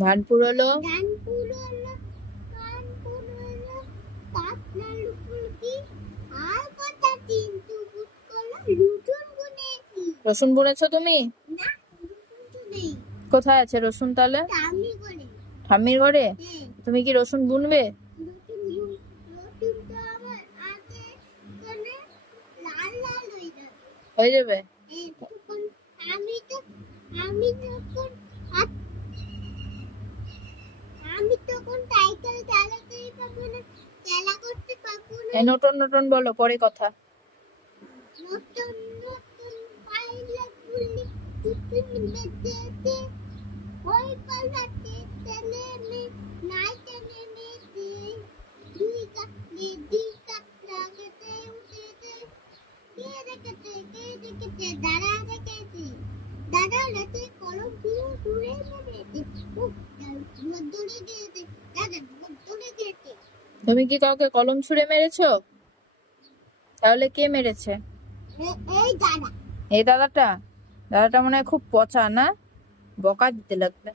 ধান পুরোলো রসুন বুনেছো তুমি? কোথায় আছে রসুন তাহলে? ঠাম্মির ঘরে। তুমি কি রসুন বুনবে? হয়ে যাবে। নতুন নতুন বলো, পরে কথা। তুমি কি কাউকে কলম ছুঁড়ে মেরেছো? তাহলে কে মেরেছে? এই দাদাটা। দাদাটা মনে হয় খুব পচা, না? বকা দিতে লাগবে।